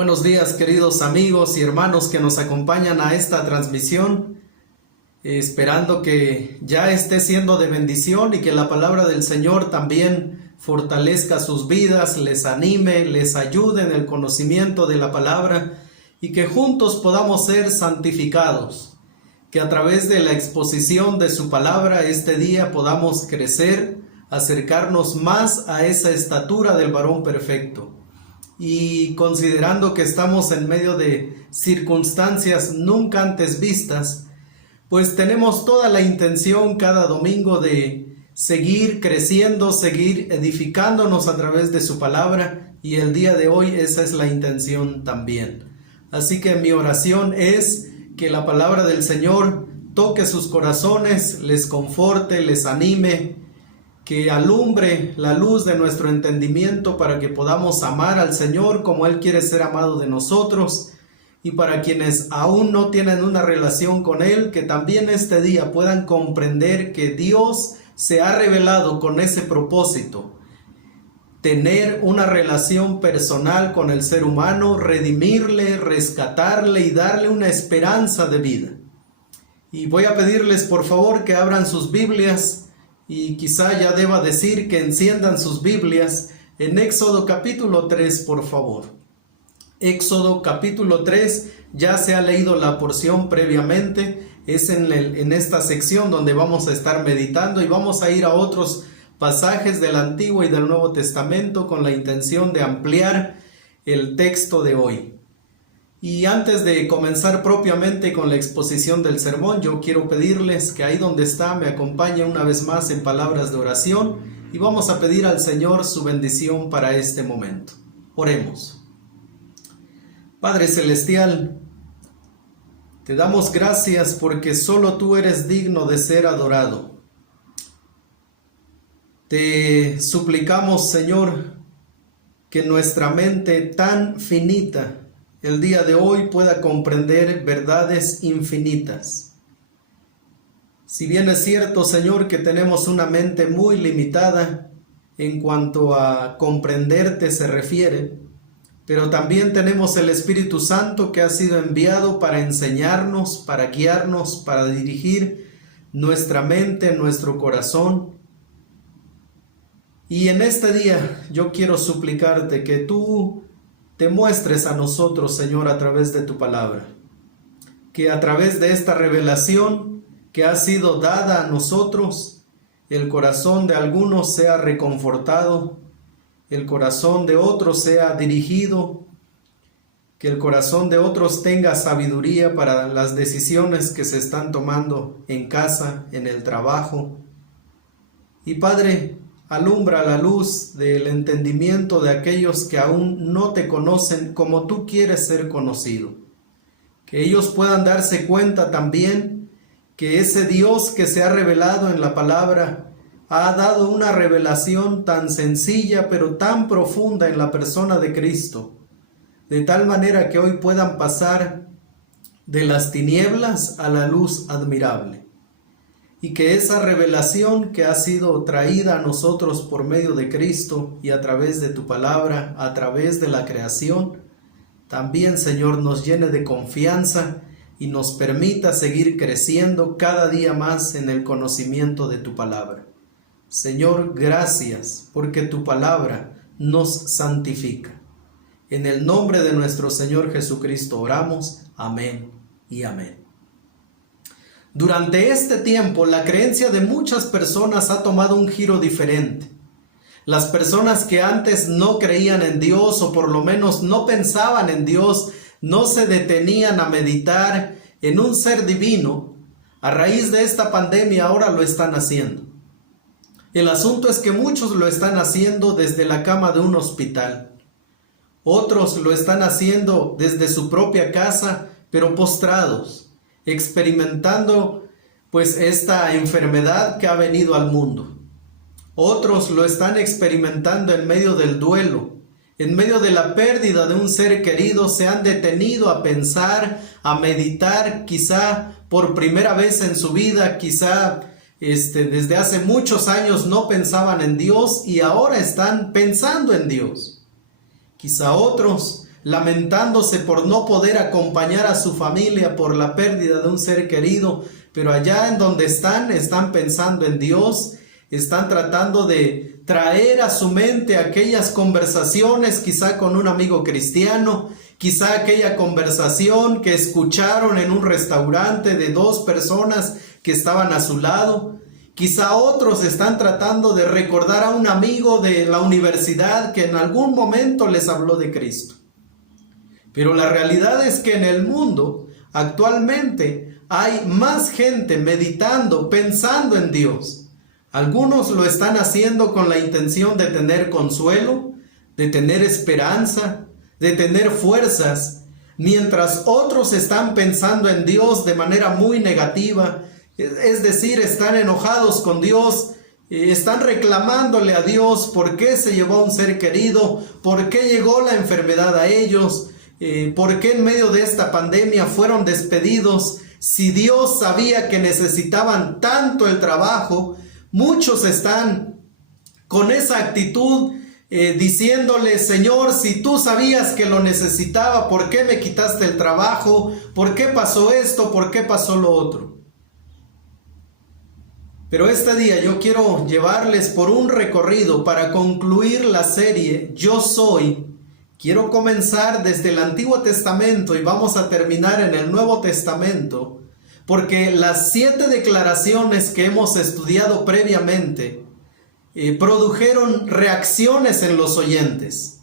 Buenos días, queridos amigos y hermanos que nos acompañan a esta transmisión, esperando que ya esté siendo de bendición y que la palabra del Señor también fortalezca sus vidas, les anime, les ayude en el conocimiento de la palabra y que juntos podamos ser santificados, que a través de la exposición de su palabra este día podamos crecer, acercarnos más a esa estatura del varón perfecto. Y considerando que estamos en medio de circunstancias nunca antes vistas, pues tenemos toda la intención cada domingo de seguir creciendo, seguir edificándonos a través de su palabra, y el día de hoy esa es la intención también. Así que mi oración es que la palabra del Señor toque sus corazones, les conforte, les anime, que alumbre la luz de nuestro entendimiento para que podamos amar al Señor como Él quiere ser amado de nosotros, y para quienes aún no tienen una relación con Él, que también este día puedan comprender que Dios se ha revelado con ese propósito: tener una relación personal con el ser humano, redimirle, rescatarle y darle una esperanza de vida. Y voy a pedirles por favor que abran sus Biblias, y quizá ya deba decir que enciendan sus Biblias en Éxodo capítulo 3, por favor. Éxodo capítulo 3, ya se ha leído la porción previamente, es en esta sección donde vamos a estar meditando, y vamos a ir a otros pasajes del Antiguo y del Nuevo Testamento con la intención de ampliar el texto de hoy. Y antes de comenzar propiamente con la exposición del sermón, yo quiero pedirles que ahí donde está me acompañe una vez más en palabras de oración, y vamos a pedir al Señor su bendición para este momento. Oremos. Padre Celestial, te damos gracias porque solo tú eres digno de ser adorado. Te suplicamos, Señor, que nuestra mente tan finita el día de hoy pueda comprender verdades infinitas. Si bien es cierto, Señor, que tenemos una mente muy limitada en cuanto a comprenderte se refiere, pero también tenemos el Espíritu Santo que ha sido enviado para enseñarnos, para guiarnos, para dirigir nuestra mente, nuestro corazón. Y en este día yo quiero suplicarte que tú te muestres a nosotros, Señor, a través de tu palabra. Que a través de esta revelación que ha sido dada a nosotros, el corazón de algunos sea reconfortado, el corazón de otros sea dirigido, que el corazón de otros tenga sabiduría para las decisiones que se están tomando en casa, en el trabajo. Y Padre, alumbra la luz del entendimiento de aquellos que aún no te conocen como tú quieres ser conocido. Que ellos puedan darse cuenta también que ese Dios que se ha revelado en la palabra ha dado una revelación tan sencilla pero tan profunda en la persona de Cristo, de tal manera que hoy puedan pasar de las tinieblas a la luz admirable. Y que esa revelación que ha sido traída a nosotros por medio de Cristo y a través de tu palabra, a través de la creación, también, Señor, nos llene de confianza y nos permita seguir creciendo cada día más en el conocimiento de tu palabra. Señor, gracias porque tu palabra nos santifica. En el nombre de nuestro Señor Jesucristo oramos. Amén y amén. Durante este tiempo, la creencia de muchas personas ha tomado un giro diferente. Las personas que antes no creían en Dios, o por lo menos no pensaban en Dios, no se detenían a meditar en un ser divino, a raíz de esta pandemia ahora lo están haciendo. El asunto es que muchos lo están haciendo desde la cama de un hospital. Otros lo están haciendo desde su propia casa, pero postrados, experimentando pues esta enfermedad que ha venido al mundo. Otros lo están experimentando en medio del duelo, en medio de la pérdida de un ser querido. Se han detenido a pensar, a meditar, quizá por primera vez en su vida, quizá desde hace muchos años no pensaban en Dios y ahora están pensando en Dios. Quizá otros lamentándose por no poder acompañar a su familia por la pérdida de un ser querido, pero allá en donde están pensando en Dios, están tratando de traer a su mente aquellas conversaciones, quizá con un amigo cristiano, quizá aquella conversación que escucharon en un restaurante de 2 personas que estaban a su lado. Quizá otros están tratando de recordar a un amigo de la universidad que en algún momento les habló de Cristo. Pero la realidad es que en el mundo actualmente hay más gente meditando, pensando en Dios. Algunos lo están haciendo con la intención de tener consuelo, de tener esperanza, de tener fuerzas, mientras otros están pensando en Dios de manera muy negativa, es decir, están enojados con Dios, están reclamándole a Dios por qué se llevó a un ser querido, por qué llegó la enfermedad a ellos, por qué en medio de esta pandemia fueron despedidos, si Dios sabía que necesitaban tanto el trabajo. Muchos están con esa actitud diciéndole: Señor, si tú sabías que lo necesitaba, ¿por qué me quitaste el trabajo? ¿Por qué pasó esto? ¿Por qué pasó lo otro? Pero este día yo quiero llevarles por un recorrido para concluir la serie Yo Soy. Quiero comenzar desde el Antiguo Testamento y vamos a terminar en el Nuevo Testamento, porque las 7 declaraciones que hemos estudiado previamente produjeron reacciones en los oyentes.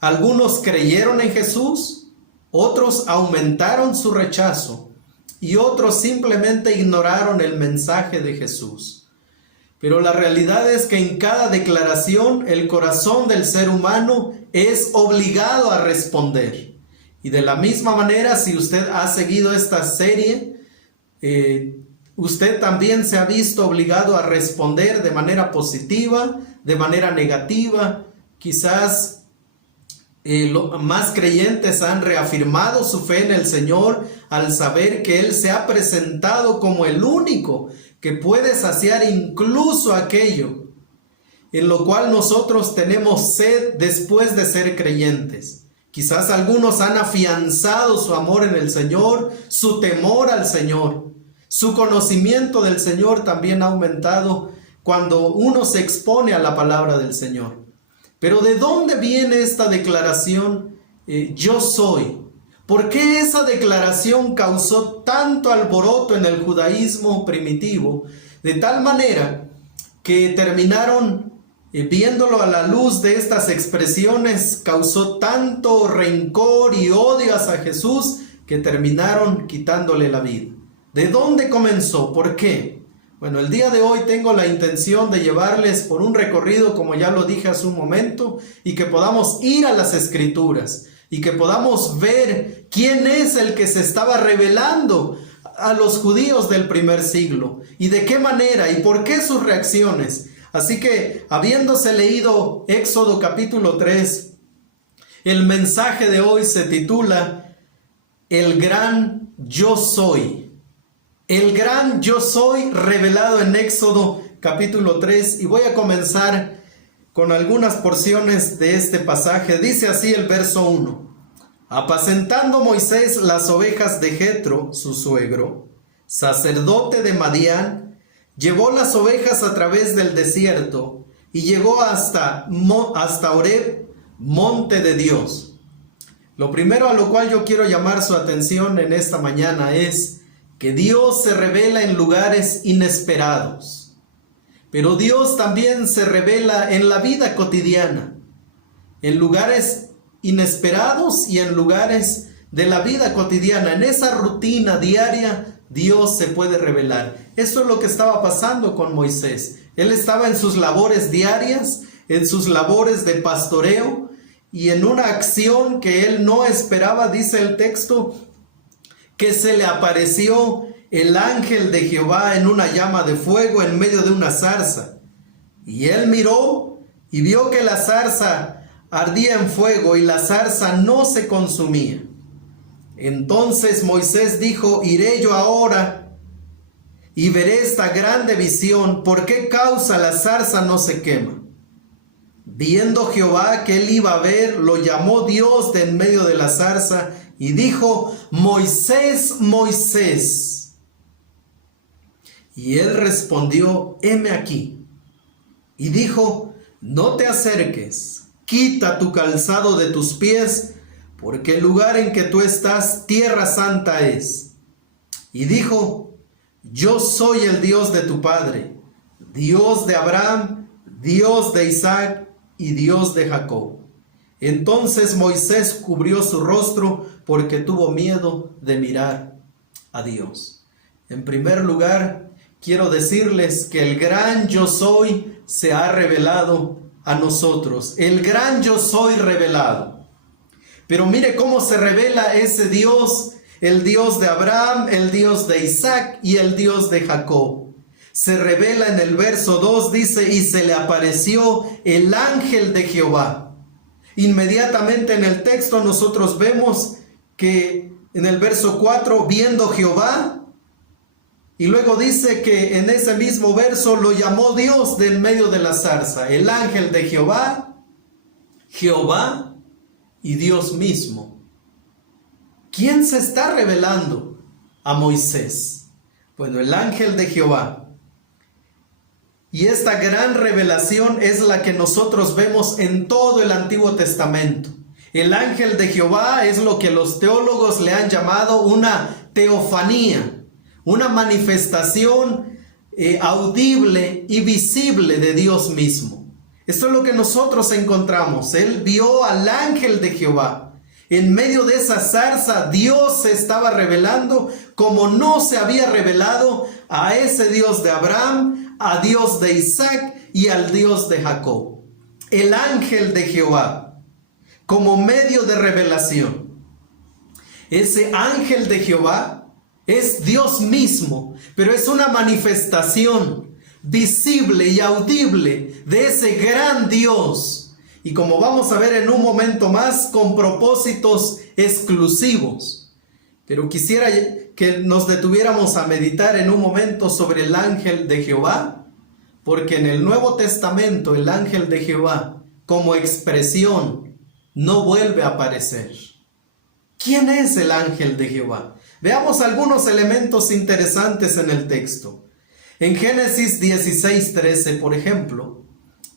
Algunos creyeron en Jesús, otros aumentaron su rechazo y otros simplemente ignoraron el mensaje de Jesús. Pero la realidad es que en cada declaración el corazón del ser humano es obligado a responder. Y de la misma manera, si usted ha seguido esta serie, usted también se ha visto obligado a responder de manera positiva, de manera negativa. Quizás más creyentes han reafirmado su fe en el Señor al saber que Él se ha presentado como el único que puede saciar incluso aquello en lo cual nosotros tenemos sed después de ser creyentes. Quizás algunos han afianzado su amor en el Señor, su temor al Señor. Su conocimiento del Señor también ha aumentado cuando uno se expone a la palabra del Señor. Pero ¿de dónde viene esta declaración yo soy? ¿Por qué esa declaración causó tanto alboroto en el judaísmo primitivo? De tal manera que terminaron viéndolo a la luz de estas expresiones, causó tanto rencor y odio hacia Jesús que terminaron quitándole la vida. ¿De dónde comenzó? ¿Por qué? Bueno, el día de hoy tengo la intención de llevarles por un recorrido, como ya lo dije hace un momento, y que podamos ir a las Escrituras y que podamos ver quién es el que se estaba revelando a los judíos del primer siglo y de qué manera y por qué sus reacciones. Así que, habiéndose leído Éxodo capítulo 3, el mensaje de hoy se titula El gran yo soy. El gran yo soy revelado en Éxodo capítulo 3, y voy a comenzar con algunas porciones de este pasaje. Dice así el verso 1. Apacentando Moisés las ovejas de Jetro, su suegro, sacerdote de Madián, llevó las ovejas a través del desierto y llegó hasta Horeb, monte de Dios. Lo primero a lo cual yo quiero llamar su atención en esta mañana es que Dios se revela en lugares inesperados, pero Dios también se revela en la vida cotidiana, en lugares inesperados y en lugares de la vida cotidiana. En esa rutina diaria Dios se puede revelar. Esto es lo que estaba pasando con Moisés. Él estaba en sus labores diarias, en sus labores de pastoreo, y en una acción que él no esperaba, dice el texto, que se le apareció el ángel de Jehová en una llama de fuego en medio de una zarza. Y él miró y vio que la zarza ardía en fuego y la zarza no se consumía. Entonces Moisés dijo: iré yo ahora y veré esta grande visión, ¿por qué causa la zarza no se quema? Viendo Jehová que él iba a ver, lo llamó Dios de en medio de la zarza y dijo: Moisés, Moisés. Y él respondió: heme aquí. Y dijo: no te acerques, quita tu calzado de tus pies, porque el lugar en que tú estás, tierra santa es. Y dijo: yo soy el Dios de tu padre, Dios de Abraham, Dios de Isaac y Dios de Jacob. Entonces Moisés cubrió su rostro porque tuvo miedo de mirar a Dios. En primer lugar, quiero decirles que el gran yo soy se ha revelado a nosotros. El gran yo soy revelado. Pero mire cómo se revela ese Dios, el Dios de Abraham, el Dios de Isaac y el Dios de Jacob. Se revela en el verso 2, dice: y se le apareció el ángel de Jehová. Inmediatamente en el texto nosotros vemos que en el verso 4, viendo Jehová, y luego dice que en ese mismo verso lo llamó Dios de en medio de la zarza. El ángel de Jehová, Jehová y Dios mismo. ¿Quién se está revelando a Moisés? Bueno, el ángel de Jehová. Y esta gran revelación es la que nosotros vemos en todo el Antiguo Testamento. El ángel de Jehová es lo que los teólogos le han llamado una teofanía, una manifestación audible y visible de Dios mismo. Esto es lo que nosotros encontramos. Él vio al ángel de Jehová. En medio de esa zarza, Dios se estaba revelando como no se había revelado a ese Dios de Abraham, a Dios de Isaac y al Dios de Jacob. El ángel de Jehová como medio de revelación. Ese ángel de Jehová es Dios mismo, pero es una manifestación visible y audible de ese gran Dios. Y como vamos a ver en un momento más, con propósitos exclusivos. Pero quisiera que nos detuviéramos a meditar en un momento sobre el ángel de Jehová, porque en el Nuevo Testamento el ángel de Jehová como expresión no vuelve a aparecer. ¿Quién es el ángel de Jehová? Veamos algunos elementos interesantes en el texto. En Génesis 16:13, por ejemplo,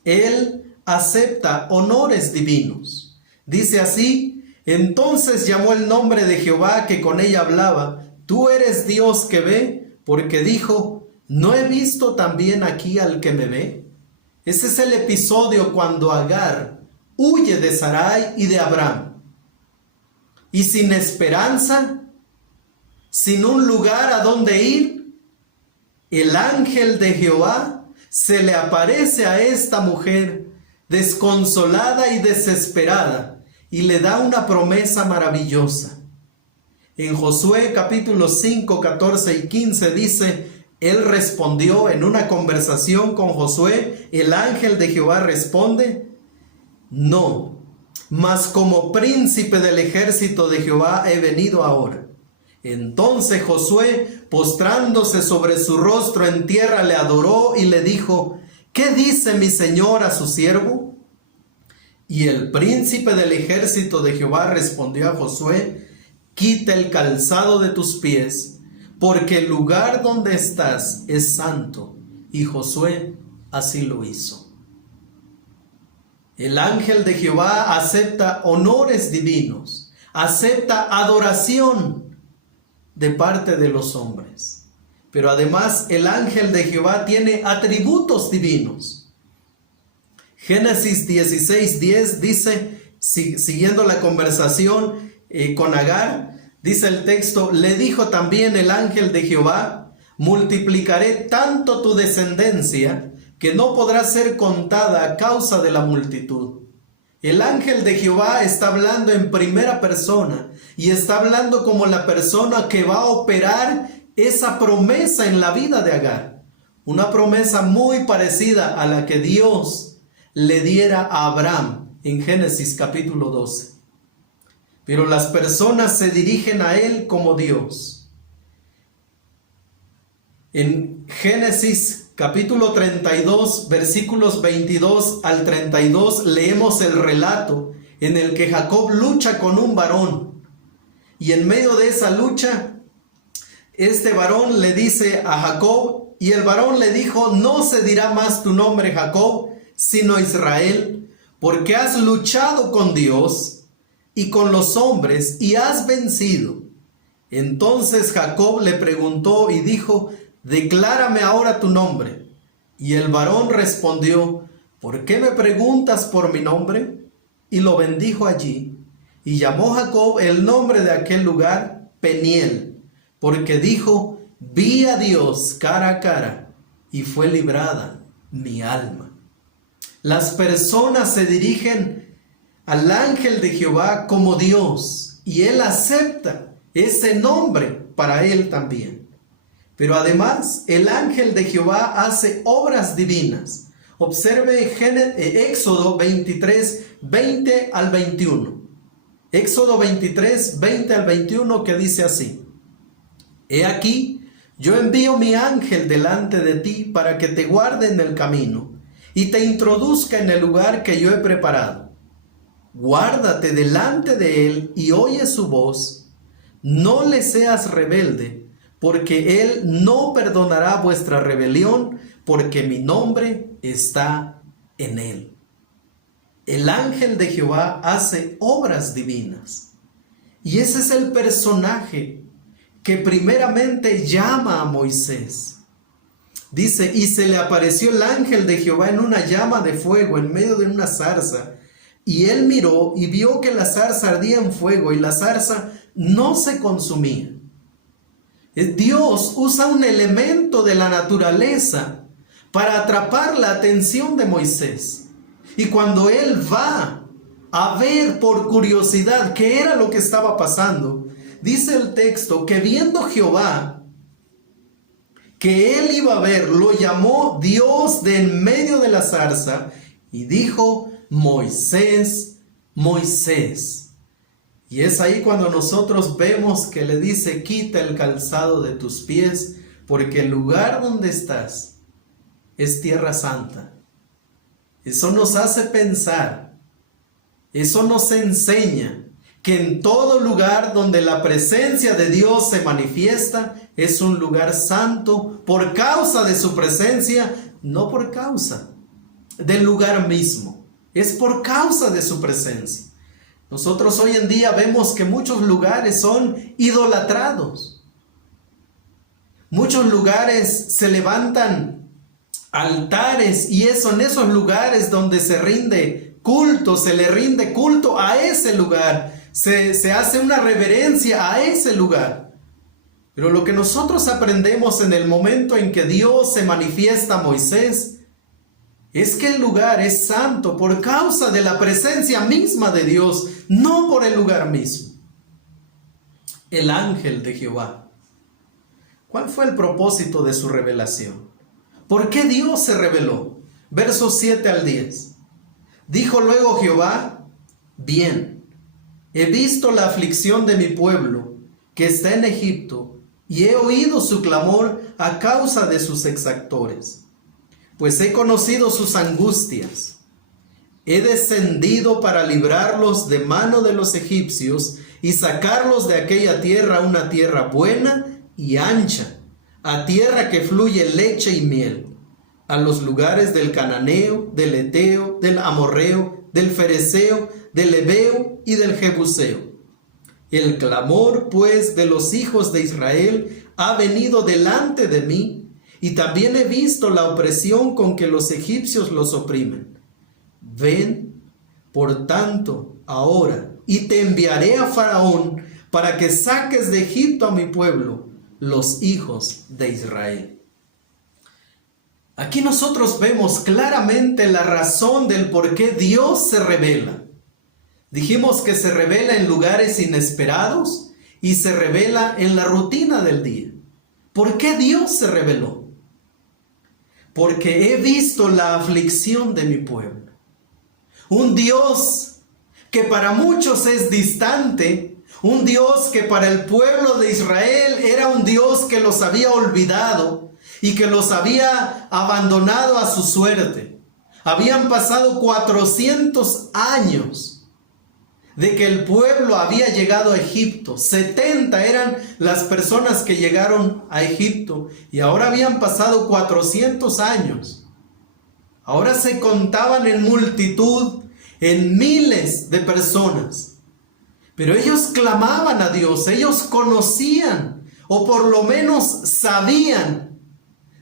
él acepta honores divinos. Dice así: entonces llamó el nombre de Jehová que con ella hablaba: tú eres Dios que ve, porque dijo: ¿no he visto también aquí al que me ve? Ese es el episodio cuando Agar huye de Sarai y de Abraham. Y sin esperanza, sin un lugar a donde ir, el ángel de Jehová se le aparece a esta mujer desconsolada y desesperada y le da una promesa maravillosa. En Josué capítulo 5, 14 y 15 dice: él respondió en una conversación con Josué, el ángel de Jehová responde: no, mas como príncipe del ejército de Jehová he venido ahora. Entonces Josué, postrándose sobre su rostro en tierra, le adoró y le dijo: ¿qué dice mi señor a su siervo? Y el príncipe del ejército de Jehová respondió a Josué: quita el calzado de tus pies, porque el lugar donde estás es santo. Y Josué así lo hizo. El ángel de Jehová acepta honores divinos, acepta adoración de parte de los hombres. Pero además el ángel de Jehová tiene atributos divinos. Génesis 16:10 dice, siguiendo la conversación con Agar, dice el texto: le dijo también el ángel de Jehová: multiplicaré tanto tu descendencia que no podrá ser contada a causa de la multitud. El ángel de Jehová está hablando en primera persona y está hablando como la persona que va a operar esa promesa en la vida de Agar. Una promesa muy parecida a la que Dios le diera a Abraham en Génesis capítulo 12. Pero las personas se dirigen a él como Dios. En Génesis capítulo 32, versículos 22 al 32, leemos el relato en el que Jacob lucha con un varón. Y en medio de esa lucha, este varón le dice a Jacob, y el varón le dijo: no se dirá más tu nombre Jacob, sino Israel, porque has luchado con Dios y con los hombres y has vencido. Entonces Jacob le preguntó y dijo: declárame ahora tu nombre. Y el varón respondió: ¿por qué me preguntas por mi nombre? Y lo bendijo allí. Y llamó Jacob el nombre de aquel lugar Peniel, porque dijo: vi a Dios cara a cara, y fue librada mi alma. Las personas se dirigen al ángel de Jehová como Dios, y él acepta ese nombre para él también. Pero además, el ángel de Jehová hace obras divinas. Observe Éxodo 23, 20 al 21. Éxodo 23, 20 al 21, que dice así: he aquí, yo envío mi ángel delante de ti para que te guarde en el camino y te introduzca en el lugar que yo he preparado. Guárdate delante de él y oye su voz. No le seas rebelde, porque él no perdonará vuestra rebelión, porque mi nombre está en él. El ángel de Jehová hace obras divinas. Y ese es el personaje que primeramente llama a Moisés. Dice: y se le apareció el ángel de Jehová en una llama de fuego en medio de una zarza. Y él miró y vio que la zarza ardía en fuego y la zarza no se consumía. Dios usa un elemento de la naturaleza para atrapar la atención de Moisés. Y cuando él va a ver por curiosidad qué era lo que estaba pasando, dice el texto que viendo Jehová que él iba a ver, lo llamó Dios de en medio de la zarza y dijo: Moisés, Moisés. Y es ahí cuando nosotros vemos que le dice: quita el calzado de tus pies, porque el lugar donde estás es tierra santa. Eso nos hace pensar, eso nos enseña que en todo lugar donde la presencia de Dios se manifiesta es un lugar santo por causa de su presencia, no por causa del lugar mismo, es por causa de su presencia. Nosotros hoy en día vemos que muchos lugares son idolatrados. Muchos lugares se levantan altares y en esos lugares donde se rinde culto, se le rinde culto a ese lugar. Se hace una reverencia a ese lugar. Pero lo que nosotros aprendemos en el momento en que Dios se manifiesta a Moisés es que el lugar es santo por causa de la presencia misma de Dios, no por el lugar mismo. El ángel de Jehová. ¿Cuál fue el propósito de su revelación? ¿Por qué Dios se reveló? Versos 7 al 10. Dijo luego Jehová: bien, he visto la aflicción de mi pueblo que está en Egipto, y he oído su clamor a causa de sus exactores. Pues he conocido sus angustias. He descendido para librarlos de mano de los egipcios y sacarlos de aquella tierra a una tierra buena y ancha, a tierra que fluye leche y miel, a los lugares del cananeo, del eteo, del amorreo, del fereceo, del heveo y del jebuseo. El clamor, pues, de los hijos de Israel ha venido delante de mí, y también he visto la opresión con que los egipcios los oprimen. Ven, por tanto, ahora, y te enviaré a Faraón para que saques de Egipto a mi pueblo, los hijos de Israel. Aquí nosotros vemos claramente la razón del por qué Dios se revela. Dijimos que se revela en lugares inesperados y se revela en la rutina del día. ¿Por qué Dios se reveló? Porque he visto la aflicción de mi pueblo. Un Dios que para muchos es distante, un Dios que para el pueblo de Israel era un Dios que los había olvidado, y que los había abandonado a su suerte. Habían pasado 400 años de que el pueblo había llegado a Egipto. 70 eran las personas que llegaron a Egipto y ahora habían pasado 400 años. Ahora se contaban en multitud, en miles de personas. Pero ellos clamaban a Dios, ellos conocían o por lo menos sabían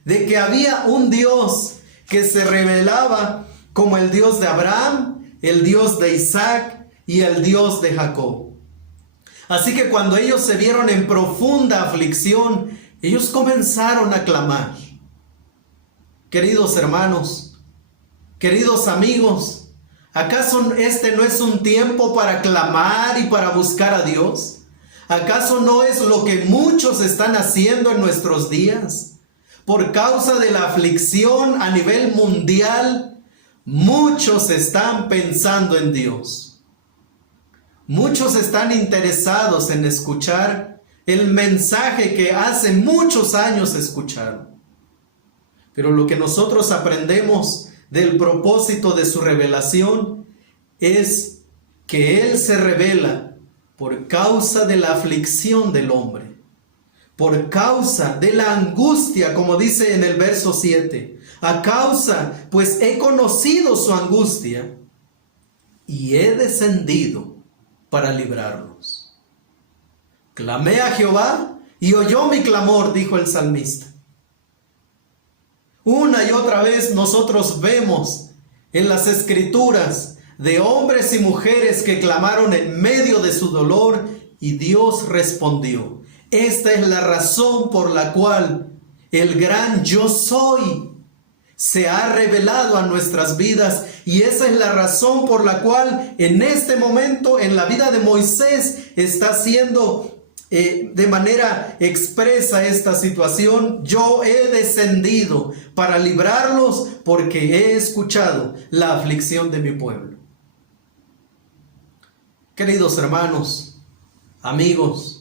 de que había un Dios que se revelaba como el Dios de Abraham, el Dios de Isaac y el Dios de Jacob. Así que cuando ellos se vieron en profunda aflicción, ellos comenzaron a clamar. Queridos hermanos, queridos amigos, ¿acaso este no es un tiempo para clamar y para buscar a Dios? ¿Acaso no es lo que muchos están haciendo en nuestros días? Por causa de la aflicción a nivel mundial, muchos están pensando en Dios. Muchos están interesados en escuchar el mensaje que hace muchos años escucharon. Pero lo que nosotros aprendemos del propósito de su revelación es que Él se revela por causa de la aflicción del hombre, por causa de la angustia, como dice en el verso 7, a causa, pues he conocido su angustia y he descendido para librarlos. Clamé a Jehová y oyó mi clamor, dijo el salmista. Una y otra vez nosotros vemos en las Escrituras de hombres y mujeres que clamaron en medio de su dolor y Dios respondió. Esta es la razón por la cual el gran yo soy se ha revelado a nuestras vidas y esa es la razón por la cual en este momento en la vida de Moisés está siendo de manera expresa esta situación. Yo he descendido para librarlos porque he escuchado la aflicción de mi pueblo. Queridos hermanos, amigos,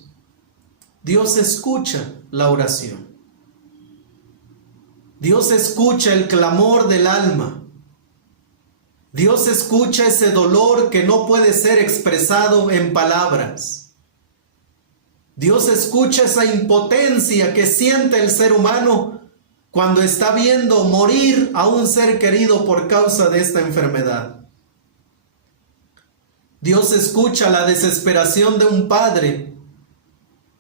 Dios escucha la oración. Dios escucha el clamor del alma. Dios escucha ese dolor que no puede ser expresado en palabras. Dios escucha esa impotencia que siente el ser humano cuando está viendo morir a un ser querido por causa de esta enfermedad. Dios escucha la desesperación de un padre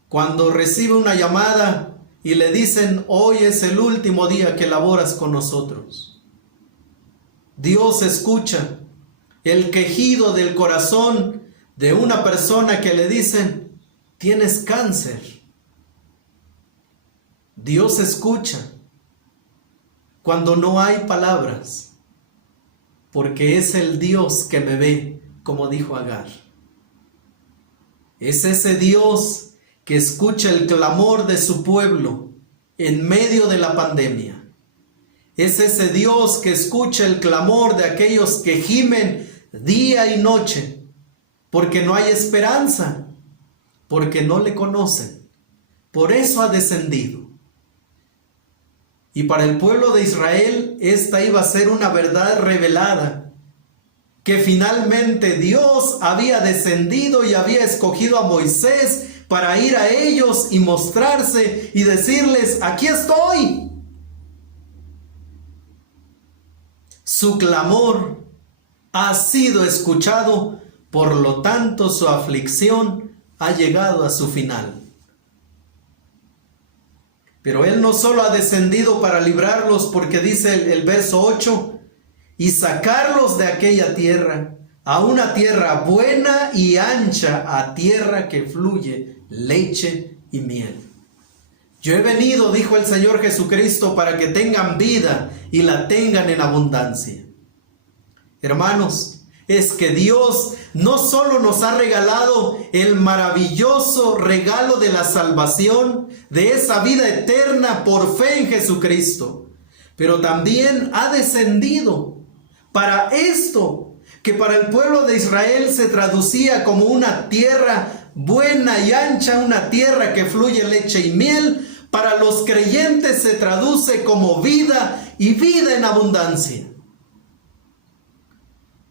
cuando recibe una llamada y le dicen: hoy es el último día que laboras con nosotros. Dios escucha el quejido del corazón de una persona que le dicen: tienes cáncer. Dios escucha cuando no hay palabras, porque es el Dios que me ve, como dijo Agar. Es ese Dios que escucha el clamor de su pueblo en medio de la pandemia. Es ese Dios que escucha el clamor de aquellos que gimen día y noche, porque no hay esperanza, porque no le conocen. Por eso ha descendido. Y para el pueblo de Israel esta iba a ser una verdad revelada, que finalmente Dios había descendido y había escogido a Moisés para ir a ellos y mostrarse y decirles: aquí estoy. Su clamor ha sido escuchado, por lo tanto su aflicción ha llegado a su final. Pero Él no solo ha descendido para librarlos, porque dice el verso 8, y sacarlos de aquella tierra, a una tierra buena y ancha, a tierra que fluye leche y miel. Yo he venido, dijo el Señor Jesucristo, para que tengan vida y la tengan en abundancia. Hermanos, es que Dios no solo nos ha regalado el maravilloso regalo de la salvación, de esa vida eterna por fe en Jesucristo, pero también ha descendido para esto, que para el pueblo de Israel se traducía como una tierra buena y ancha, una tierra que fluye leche y miel, para los creyentes se traduce como vida y vida en abundancia.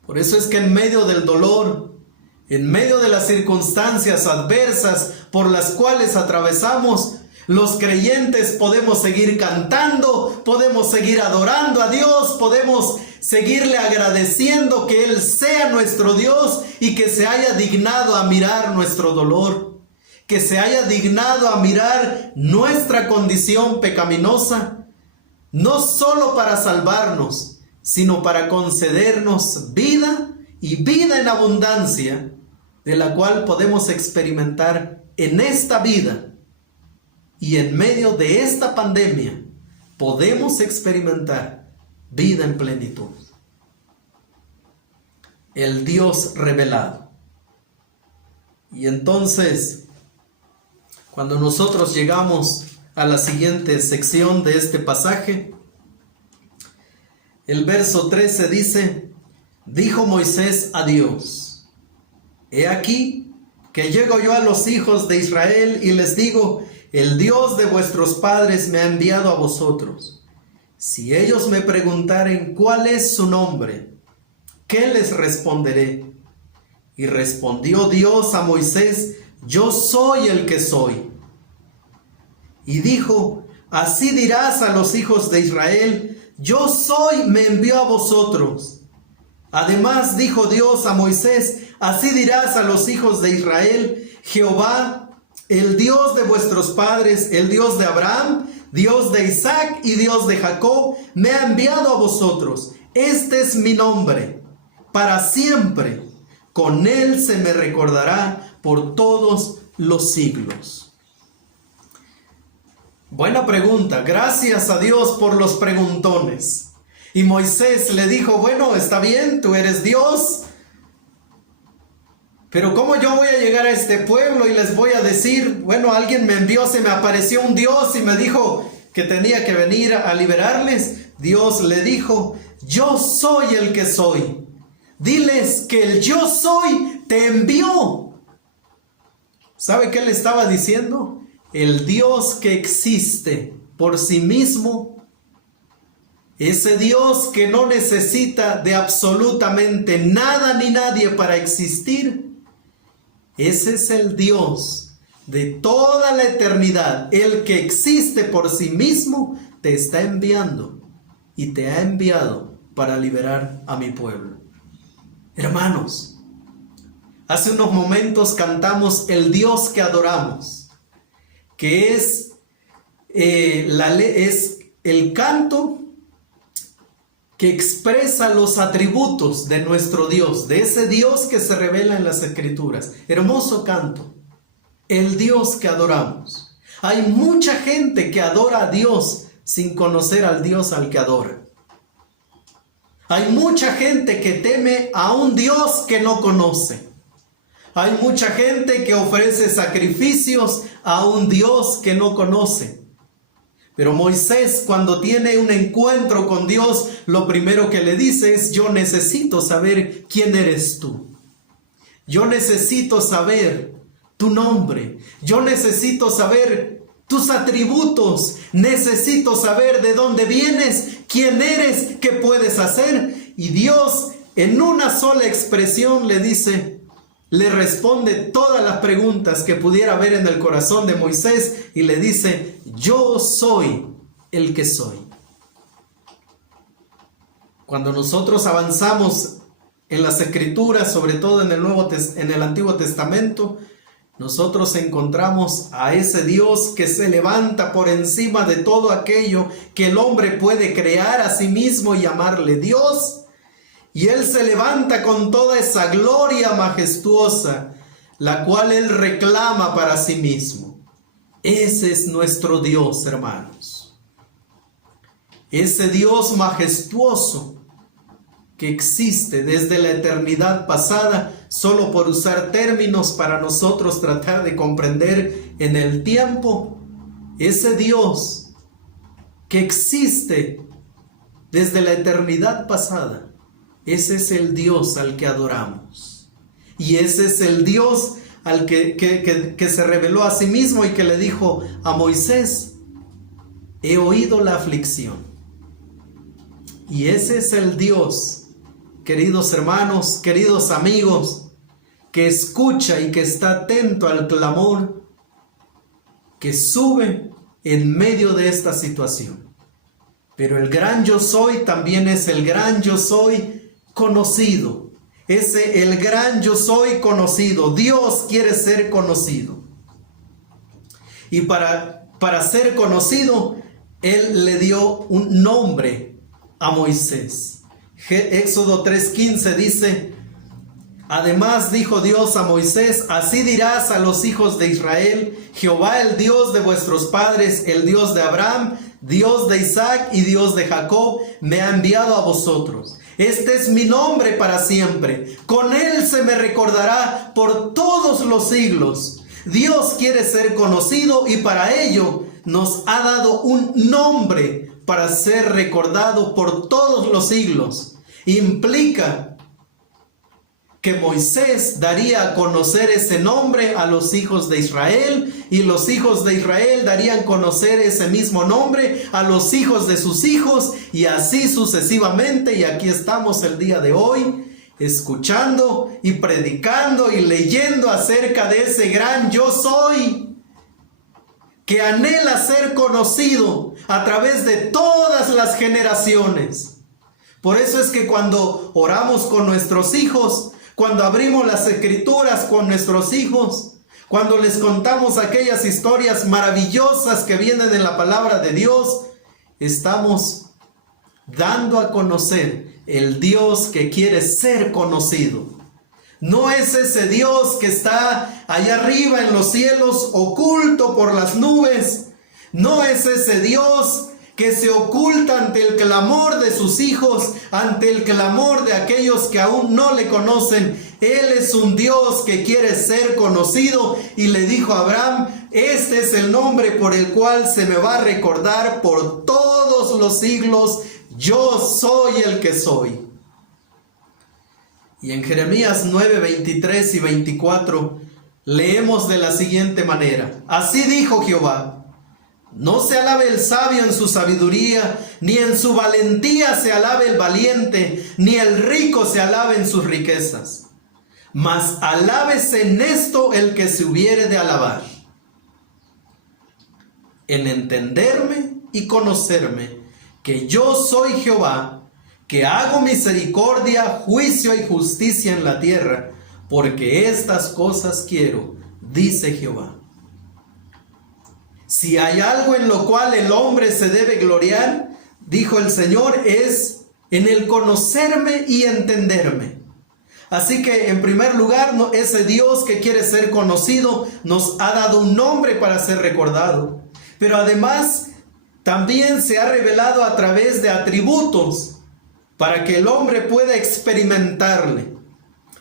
Por eso es que en medio del dolor, en medio de las circunstancias adversas por las cuales atravesamos, los creyentes podemos seguir cantando, podemos seguir adorando a Dios, podemos seguirle agradeciendo que Él sea nuestro Dios y que se haya dignado a mirar nuestro dolor, que se haya dignado a mirar nuestra condición pecaminosa, no solo para salvarnos, sino para concedernos vida y vida en abundancia, de la cual podemos experimentar en esta vida. Y en medio de esta pandemia podemos experimentar vida en plenitud. El Dios revelado. Y entonces, cuando nosotros llegamos a la siguiente sección de este pasaje, el verso 13 dice: dijo Moisés a Dios: he aquí que llego yo a los hijos de Israel y les digo: el Dios de vuestros padres me ha enviado a vosotros. Si ellos me preguntaren cuál es su nombre, ¿qué les responderé? Y respondió Dios a Moisés: yo soy el que soy. Y dijo: así dirás a los hijos de Israel: yo soy, me envió a vosotros. Además dijo Dios a Moisés: así dirás a los hijos de Israel: Jehová, el Dios de vuestros padres, el Dios de Abraham, Dios de Isaac y Dios de Jacob, me ha enviado a vosotros. Este es mi nombre, para siempre. Con él se me recordará por todos los siglos. Buena pregunta. Gracias a Dios por los preguntones. Y Moisés le dijo: bueno, está bien, tú eres Dios, pero ¿cómo yo voy a llegar a este pueblo y les voy a decir: bueno, alguien me envió, se me apareció un Dios y me dijo que tenía que venir a liberarles? Dios le dijo: yo soy el que soy. Diles que el yo soy te envió. ¿Sabe qué le estaba diciendo? El Dios que existe por sí mismo, ese Dios que no necesita de absolutamente nada ni nadie para existir, ese es el Dios de toda la eternidad. El que existe por sí mismo te está enviando y te ha enviado para liberar a mi pueblo. Hermanos, hace unos momentos cantamos el Dios que adoramos, que es el canto que expresa los atributos de nuestro Dios, de ese Dios que se revela en las Escrituras. Hermoso canto, el Dios que adoramos. Hay mucha gente que adora a Dios sin conocer al Dios al que adora. Hay mucha gente que teme a un Dios que no conoce. Hay mucha gente que ofrece sacrificios a un Dios que no conoce. Pero Moisés, cuando tiene un encuentro con Dios, lo primero que le dice es: yo necesito saber quién eres tú. Yo necesito saber tu nombre. Yo necesito saber tus atributos. Necesito saber de dónde vienes, quién eres, qué puedes hacer. Y Dios, en una sola expresión, le responde todas las preguntas que pudiera haber en el corazón de Moisés y le dice: yo soy el que soy. Cuando nosotros avanzamos en las Escrituras, sobre todo en el Antiguo Testamento, nosotros encontramos a ese Dios que se levanta por encima de todo aquello que el hombre puede crear a sí mismo y llamarle Dios. Y Él se levanta con toda esa gloria majestuosa, la cual Él reclama para sí mismo. Ese es nuestro Dios, hermanos. Ese Dios majestuoso que existe desde la eternidad pasada, solo por usar términos para nosotros tratar de comprender en el tiempo. Ese Dios que existe desde la eternidad pasada, ese es el Dios al que adoramos. Y ese es el Dios al que se reveló a sí mismo y que le dijo a Moisés: he oído la aflicción. Y ese es el Dios, queridos hermanos, queridos amigos, que escucha y que está atento al clamor que sube en medio de esta situación. Pero el gran yo soy también es el gran yo soy conocido. El gran yo soy conocido. Dios quiere ser conocido. Y para ser conocido, Él le dio un nombre a Moisés. Éxodo 3:15 dice: además dijo Dios a Moisés, así dirás a los hijos de Israel, Jehová el Dios de vuestros padres, el Dios de Abraham, Dios de Isaac y Dios de Jacob, me ha enviado a vosotros. Este es mi nombre para siempre. Con él se me recordará por todos los siglos. Dios quiere ser conocido y para ello nos ha dado un nombre para ser recordado por todos los siglos. Implica que Moisés daría a conocer ese nombre a los hijos de Israel, y los hijos de Israel darían a conocer ese mismo nombre a los hijos de sus hijos, y así sucesivamente. Y aquí estamos el día de hoy, escuchando y predicando y leyendo acerca de ese gran yo soy, que anhela ser conocido a través de todas las generaciones. Por eso es que cuando oramos con nuestros hijos, cuando abrimos las escrituras con nuestros hijos, cuando les contamos aquellas historias maravillosas que vienen en la palabra de Dios, estamos dando a conocer el Dios que quiere ser conocido. No es ese Dios que está allá arriba en los cielos, oculto por las nubes. No es ese Dios que se oculta ante el clamor de sus hijos, ante el clamor de aquellos que aún no le conocen. Él es un Dios que quiere ser conocido, y le dijo a Abraham: este es el nombre por el cual se me va a recordar por todos los siglos. Yo soy el que soy. Y en Jeremías 9, 23 y 24 leemos de la siguiente manera: así dijo Jehová, no se alabe el sabio en su sabiduría, ni en su valentía se alabe el valiente, ni el rico se alabe en sus riquezas. Mas alábese en esto el que se hubiere de alabar, en entenderme y conocerme, que yo soy Jehová, que hago misericordia, juicio y justicia en la tierra, porque estas cosas quiero, dice Jehová. Si hay algo en lo cual el hombre se debe gloriar, dijo el Señor, es en el conocerme y entenderme. Así que en primer lugar, ese Dios que quiere ser conocido nos ha dado un nombre para ser recordado. Pero además también se ha revelado a través de atributos para que el hombre pueda experimentarle.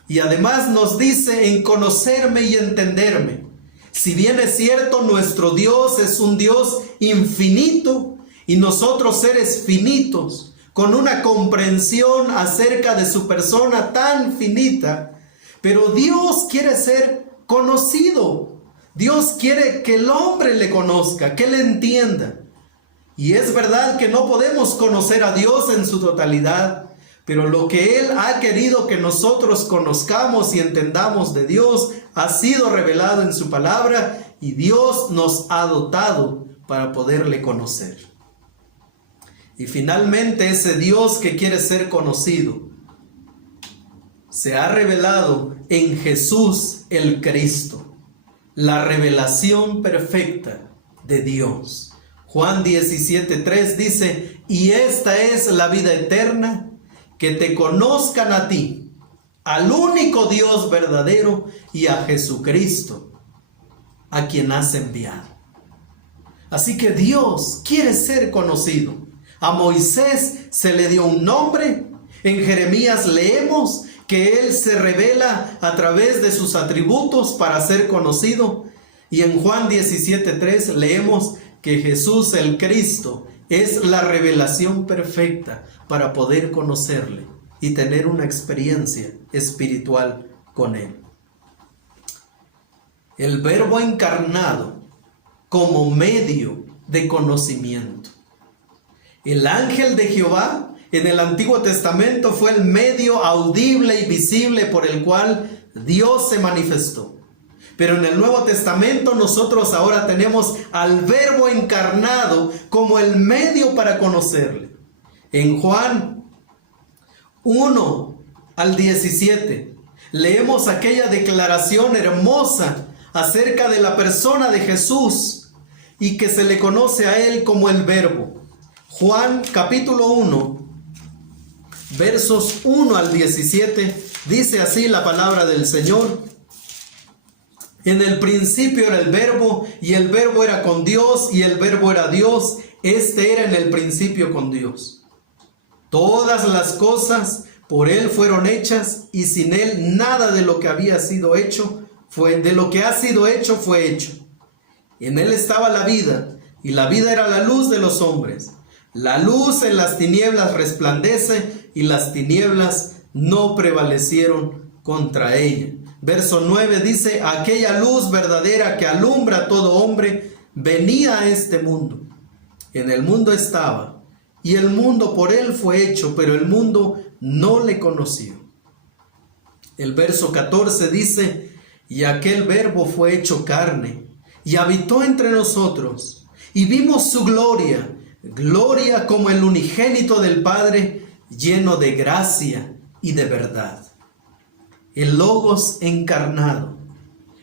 Y además nos dice en conocerme y entenderme. Si bien es cierto, nuestro Dios es un Dios infinito y nosotros seres finitos, con una comprensión acerca de su persona tan finita, pero Dios quiere ser conocido. Dios quiere que el hombre le conozca, que le entienda. Y es verdad que no podemos conocer a Dios en su totalidad, pero lo que Él ha querido que nosotros conozcamos y entendamos de Dios ha sido revelado en su palabra, y Dios nos ha dotado para poderle conocer. Y finalmente ese Dios que quiere ser conocido se ha revelado en Jesús el Cristo, la revelación perfecta de Dios. Juan 17:3 dice: y esta es la vida eterna, que te conozcan a ti, al único Dios verdadero, y a Jesucristo, a quien has enviado. Así que Dios quiere ser conocido. A Moisés se le dio un nombre. En Jeremías leemos que Él se revela a través de sus atributos para ser conocido. Y en Juan 17:3 leemos que Jesús el Cristo es la revelación perfecta para poder conocerle y tener una experiencia espiritual con Él. El Verbo encarnado como medio de conocimiento. El ángel de Jehová en el Antiguo Testamento fue el medio audible y visible por el cual Dios se manifestó. Pero en el Nuevo Testamento nosotros ahora tenemos al Verbo encarnado como el medio para conocerle. En Juan 1 al 17 leemos aquella declaración hermosa acerca de la persona de Jesús y que se le conoce a él como el Verbo. Juan capítulo 1, versos 1 al 17, dice así la palabra del Señor. En el principio era el Verbo, y el Verbo era con Dios, y el Verbo era Dios. Este era en el principio con Dios. Todas las cosas por Él fueron hechas, y sin Él nada de lo que había sido hecho de lo que ha sido hecho fue hecho. En Él estaba la vida, y la vida era la luz de los hombres. La luz en las tinieblas resplandece, y las tinieblas no prevalecieron contra ella. Verso 9 dice: aquella luz verdadera que alumbra a todo hombre venía a este mundo. En el mundo estaba, y el mundo por él fue hecho, pero el mundo no le conoció. El verso 14 dice: y aquel Verbo fue hecho carne, y habitó entre nosotros, y vimos su gloria, gloria como el unigénito del Padre, lleno de gracia y de verdad. El Logos encarnado.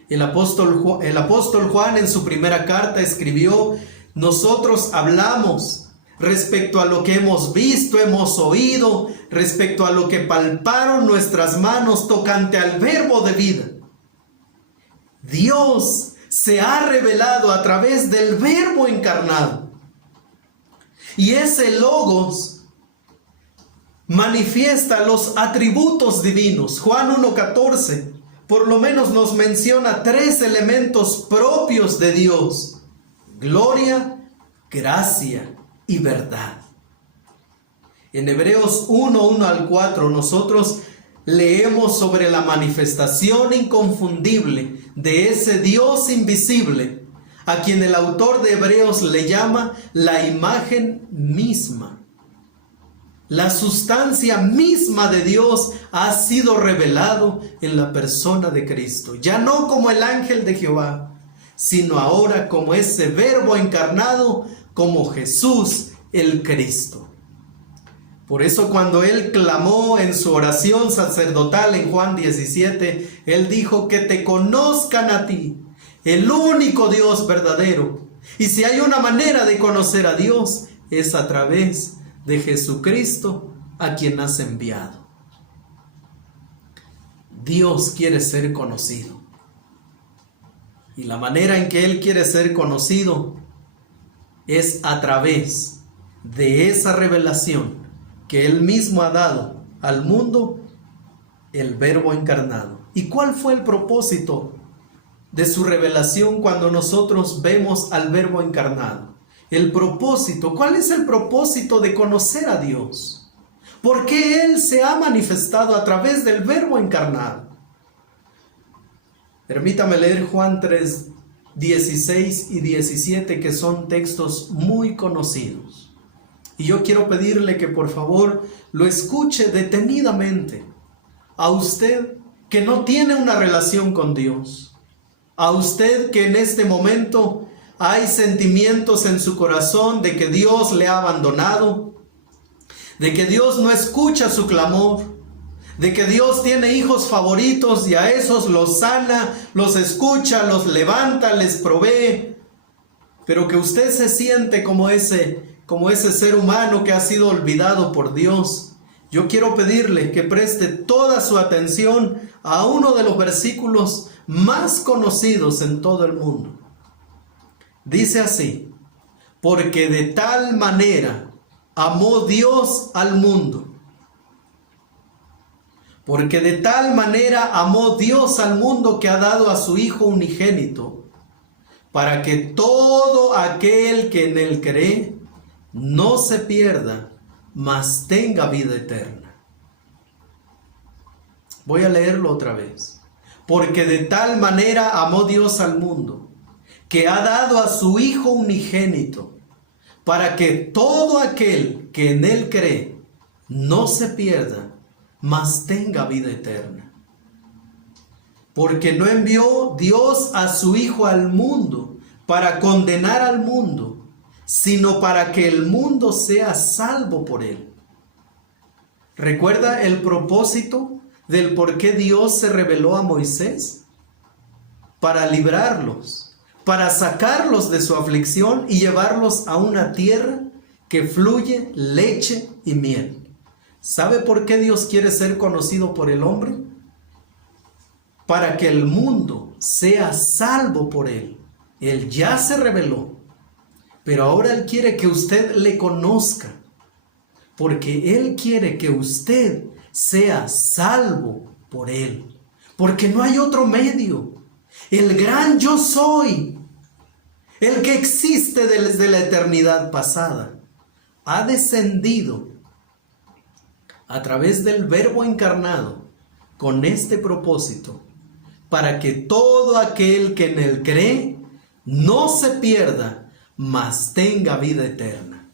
El apóstol Juan en su primera carta escribió: nosotros hablamos respecto a lo que hemos visto, hemos oído, respecto a lo que palparon nuestras manos tocante al Verbo de vida. Dios se ha revelado a través del Verbo encarnado. Y ese Logos manifiesta los atributos divinos. Juan 1:14 por lo menos nos menciona 3 elementos propios de Dios: gloria, gracia y verdad. En Hebreos 1 al 4 nosotros leemos sobre la manifestación inconfundible de ese Dios invisible, a quien el autor de Hebreos le llama la imagen misma. La sustancia misma de Dios ha sido revelado en la persona de Cristo, ya no como el ángel de Jehová, sino ahora como ese Verbo encarnado, como Jesús el Cristo. Por eso cuando Él clamó en su oración sacerdotal en Juan 17, Él dijo: que te conozcan a ti, el único Dios verdadero. Y si hay una manera de conocer a Dios, es a través de Jesucristo, a quien has enviado. Dios quiere ser conocido. Y la manera en que Él quiere ser conocido es a través de esa revelación que Él mismo ha dado al mundo, el Verbo encarnado. ¿Y cuál fue el propósito de su revelación cuando nosotros vemos al Verbo encarnado? El propósito, ¿cuál es el propósito de conocer a Dios? ¿Por qué Él se ha manifestado a través del Verbo encarnado? Permítame leer Juan 3, 16 y 17, que son textos muy conocidos. Y yo quiero pedirle que por favor lo escuche detenidamente. A usted que no tiene una relación con Dios. A usted que en este momento hay sentimientos en su corazón de que Dios le ha abandonado, de que Dios no escucha su clamor, de que Dios tiene hijos favoritos y a esos los sana, los escucha, los levanta, les provee, pero que usted se siente como ese ser humano que ha sido olvidado por Dios. Yo quiero pedirle que preste toda su atención a uno de los versículos más conocidos en todo el mundo. Dice así: porque de tal manera amó Dios al mundo. Porque de tal manera amó Dios al mundo que ha dado a su Hijo unigénito, para que todo aquel que en Él cree no se pierda, mas tenga vida eterna. Voy a leerlo otra vez. Porque de tal manera amó Dios al mundo, que ha dado a su Hijo unigénito, para que todo aquel que en él cree no se pierda, mas tenga vida eterna. Porque no envió Dios a su Hijo al mundo para condenar al mundo, sino para que el mundo sea salvo por él. ¿Recuerda el propósito del por qué Dios se reveló a Moisés? Para librarlos, para sacarlos de su aflicción y llevarlos a una tierra que fluye leche y miel. ¿Sabe por qué Dios quiere ser conocido por el hombre? Para que el mundo sea salvo por él. Él ya se reveló, pero ahora Él quiere que usted le conozca, porque Él quiere que usted sea salvo por Él, porque no hay otro medio. El gran yo soy, el que existe desde la eternidad pasada, ha descendido a través del Verbo encarnado con este propósito, para que todo aquel que en Él cree no se pierda, mas tenga vida eterna.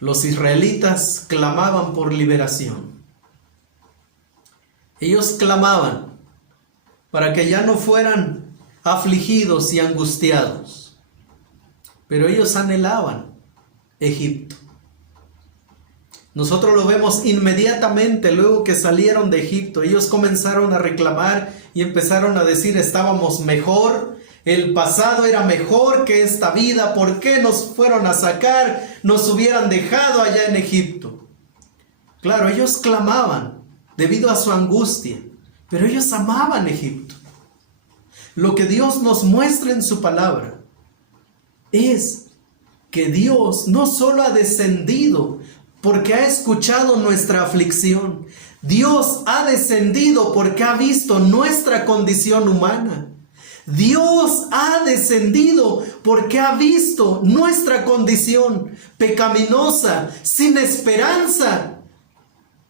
Los israelitas clamaban por liberación. Ellos clamaban para que ya no fueran afligidos y angustiados, pero ellos anhelaban Egipto. Nosotros lo vemos inmediatamente luego que salieron de Egipto. Ellos comenzaron a reclamar y empezaron a decir: estábamos mejor, el pasado era mejor que esta vida, ¿por qué nos fueron a sacar? Nos hubieran dejado allá en Egipto. Claro, ellos clamaban debido a su angustia, pero ellos amaban Egipto. Lo que Dios nos muestra en su palabra es que Dios no solo ha descendido porque ha escuchado nuestra aflicción. Dios ha descendido porque ha visto nuestra condición humana. Dios ha descendido porque ha visto nuestra condición pecaminosa, sin esperanza,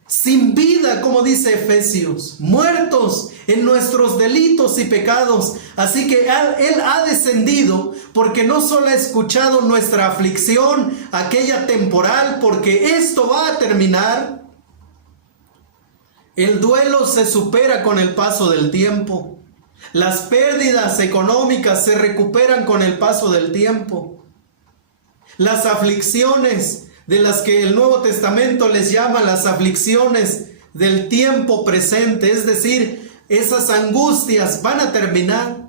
sin vida, como dice Efesios, muertos en nuestros delitos y pecados. Así que Él ha descendido porque no solo ha escuchado nuestra aflicción, aquella temporal, porque esto va a terminar. El duelo se supera con el paso del tiempo. Las pérdidas económicas se recuperan con el paso del tiempo. Las aflicciones de las que el Nuevo Testamento les llama las aflicciones del tiempo presente, es decir, esas angustias van a terminar.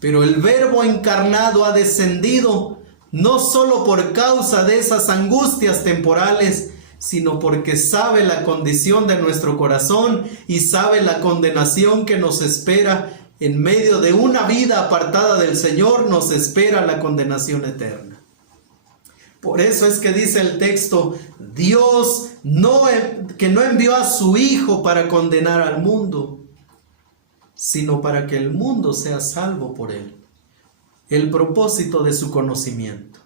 Pero el Verbo encarnado ha descendido no solo por causa de esas angustias temporales, sino porque sabe la condición de nuestro corazón y sabe la condenación que nos espera. En medio de una vida apartada del Señor nos espera la condenación eterna. Por eso es que dice el texto: Dios que no envió a su Hijo para condenar al mundo, sino para que el mundo sea salvo por él. El propósito de su conocimiento.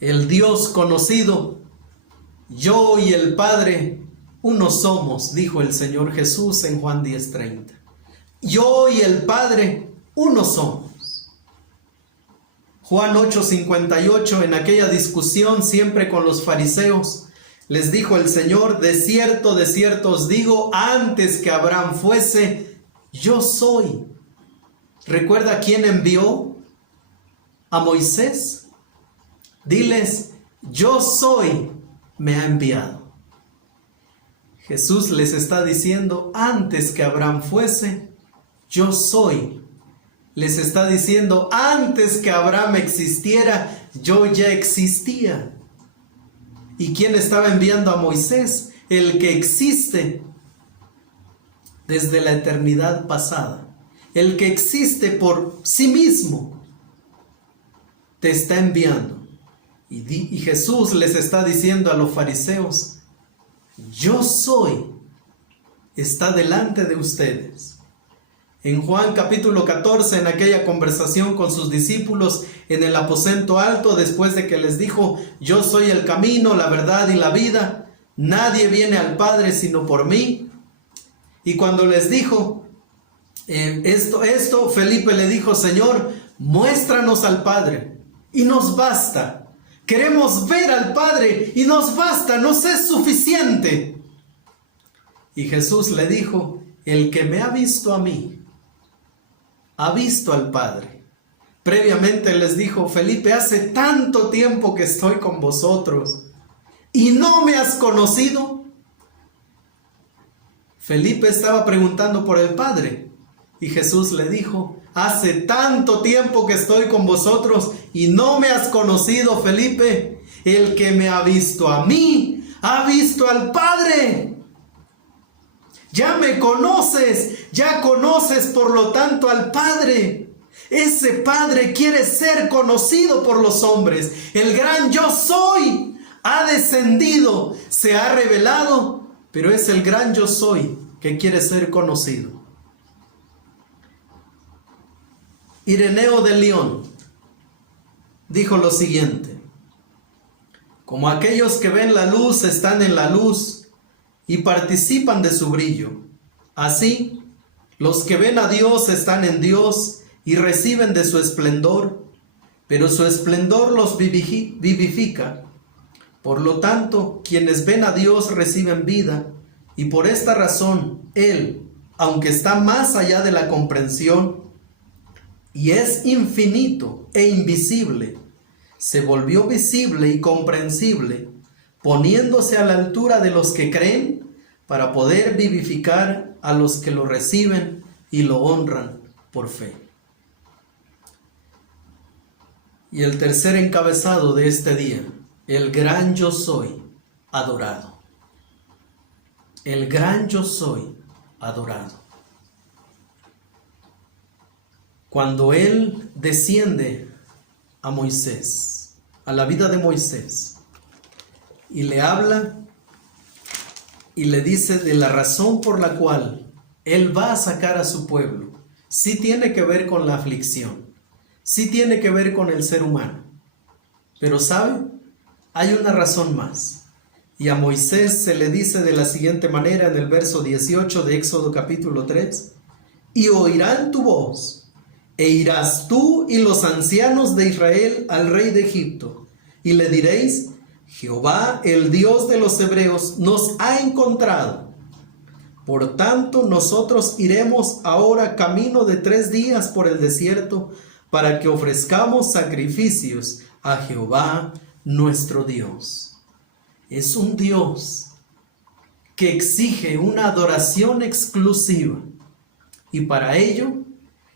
El Dios conocido, yo y el Padre, uno somos, dijo el Señor Jesús en Juan 10:30. Yo y el Padre, uno somos. Juan 8:58, en aquella discusión siempre con los fariseos, les dijo el Señor: de cierto os digo, antes que Abraham fuese, yo soy. ¿Recuerda quién envió a Moisés? Diles: yo soy, me ha enviado. Jesús les está diciendo: antes que Abraham fuese, yo soy. Les está diciendo: antes que Abraham existiera, yo ya existía. ¿Y quién estaba enviando a Moisés? El que existe desde la eternidad pasada. El que existe por sí mismo te está enviando. Y Jesús les está diciendo a los fariseos: yo soy, está delante de ustedes. En Juan capítulo 14, en aquella conversación con sus discípulos en el aposento alto, después de que les dijo: yo soy el camino, la verdad y la vida, nadie viene al Padre sino por mí. Y cuando les dijo: Felipe le dijo: Señor, muéstranos al Padre y nos basta. Queremos ver al Padre y nos basta, nos es suficiente. Y Jesús le dijo: el que me ha visto a mí, ha visto al Padre. Previamente les dijo: Felipe, hace tanto tiempo que estoy con vosotros y no me has conocido. Felipe estaba preguntando por el Padre y Jesús le dijo: hace tanto tiempo que estoy con vosotros y no me has conocido, Felipe. El que me ha visto a mí, ha visto al Padre. Ya me conoces, ya conoces por lo tanto al Padre. Ese Padre quiere ser conocido por los hombres. El gran yo soy ha descendido, se ha revelado, pero es el gran yo soy que quiere ser conocido. Ireneo de León dijo lo siguiente: como aquellos que ven la luz están en la luz y participan de su brillo, así los que ven a Dios están en Dios y reciben de su esplendor, pero su esplendor los vivifica. Por lo tanto, quienes ven a Dios reciben vida, y por esta razón Él, aunque está más allá de la comprensión y es infinito e invisible, se volvió visible y comprensible, poniéndose a la altura de los que creen, para poder vivificar a los que lo reciben y lo honran por fe. Y el tercer encabezado de este día: el gran yo soy adorado. El gran yo soy adorado. Cuando Él desciende a Moisés, a la vida de Moisés, y le habla y le dice de la razón por la cual Él va a sacar a su pueblo, sí tiene que ver con la aflicción, sí tiene que ver con el ser humano. Pero ¿sabe? Hay una razón más. Y a Moisés se le dice de la siguiente manera en el verso 18 de Éxodo capítulo 3: y oirán tu voz, e irás tú y los ancianos de Israel al rey de Egipto, y le diréis: Jehová, el Dios de los hebreos, nos ha encontrado. Por tanto, nosotros iremos ahora camino de 3 días por el desierto, para que ofrezcamos sacrificios a Jehová nuestro Dios. Es un Dios que exige una adoración exclusiva, y para ello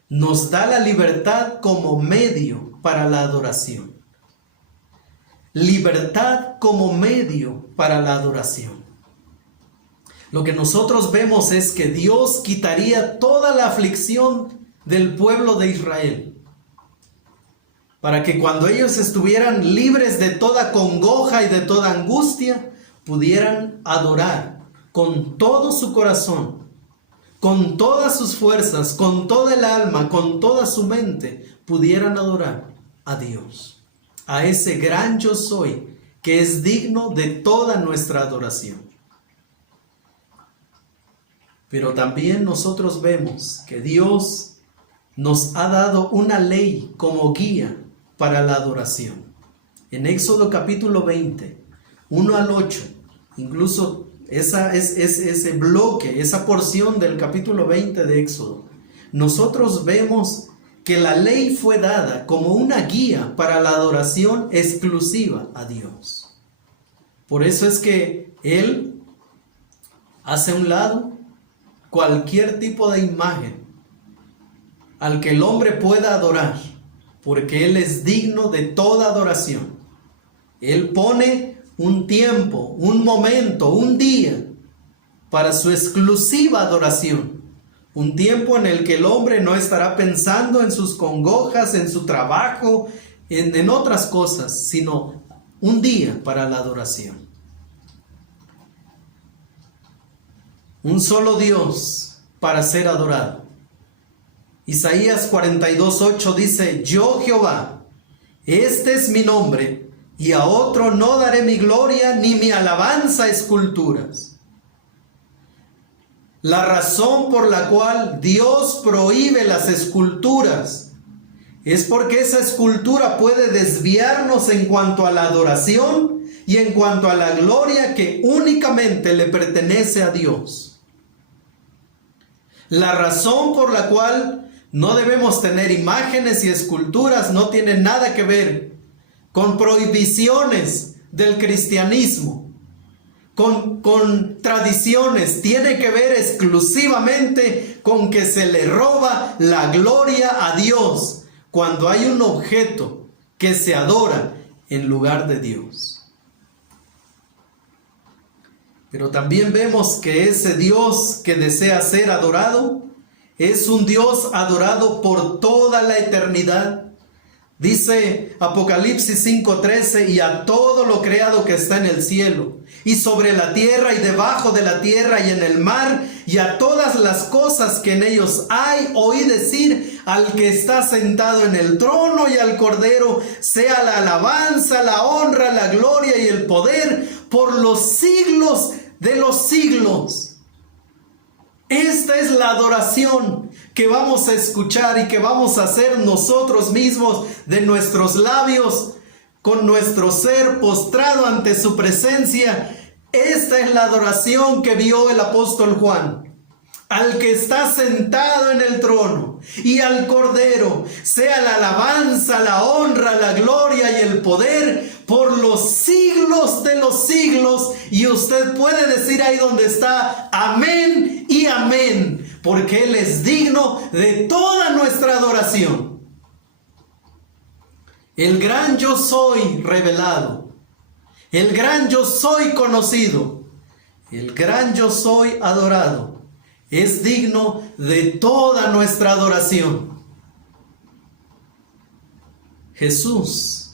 nos da la libertad como medio para la adoración. Libertad como medio para la adoración. Lo que nosotros vemos es que Dios quitaría toda la aflicción del pueblo de Israel, para que cuando ellos estuvieran libres de toda congoja y de toda angustia, pudieran adorar con todo su corazón, con todas sus fuerzas, con toda el alma, con toda su mente, pudieran adorar a Dios, a ese gran yo soy que es digno de toda nuestra adoración. Pero también nosotros vemos que Dios nos ha dado una ley como guía para la adoración. En Éxodo capítulo 20, 1 al 8, incluso ese bloque, esa porción del capítulo 20 de Éxodo, nosotros vemos que la ley fue dada como una guía para la adoración exclusiva a Dios. Por eso es que Él hace a un lado cualquier tipo de imagen al que el hombre pueda adorar, porque Él es digno de toda adoración. Él pone un tiempo, un momento, un día para su exclusiva adoración. Un tiempo en el que el hombre no estará pensando en sus congojas, en su trabajo, en otras cosas, sino un día para la adoración. Un solo Dios para ser adorado. Isaías 42:8 dice: yo Jehová, este es mi nombre, y a otro no daré mi gloria ni mi alabanza a esculturas. La razón por la cual Dios prohíbe las esculturas es porque esa escultura puede desviarnos en cuanto a la adoración y en cuanto a la gloria que únicamente le pertenece a Dios. La razón por la cual no debemos tener imágenes y esculturas no tiene nada que ver con prohibiciones del cristianismo, con tradiciones. Tiene que ver exclusivamente con que se le roba la gloria a Dios cuando hay un objeto que se adora en lugar de Dios. Pero también vemos que ese Dios que desea ser adorado es un Dios adorado por toda la eternidad. Dice Apocalipsis 5:13, y a todo lo creado que está en el cielo, y sobre la tierra, y debajo de la tierra, y en el mar, y a todas las cosas que en ellos hay, oí decir al que está sentado en el trono y al Cordero, sea la alabanza, la honra, la gloria y el poder por los siglos de los siglos. Esta es la adoración que vamos a escuchar y que vamos a hacer nosotros mismos de nuestros labios, con nuestro ser postrado ante su presencia. Esta es la adoración que vio el apóstol Juan. Al que está sentado en el trono y al Cordero, sea la alabanza, la honra, la gloria y el poder por los siglos de los siglos. Y usted puede decir ahí donde está, amén y amén, porque Él es digno de toda nuestra adoración. El gran yo soy revelado, el gran yo soy conocido, el gran yo soy adorado, es digno de toda nuestra adoración. Jesús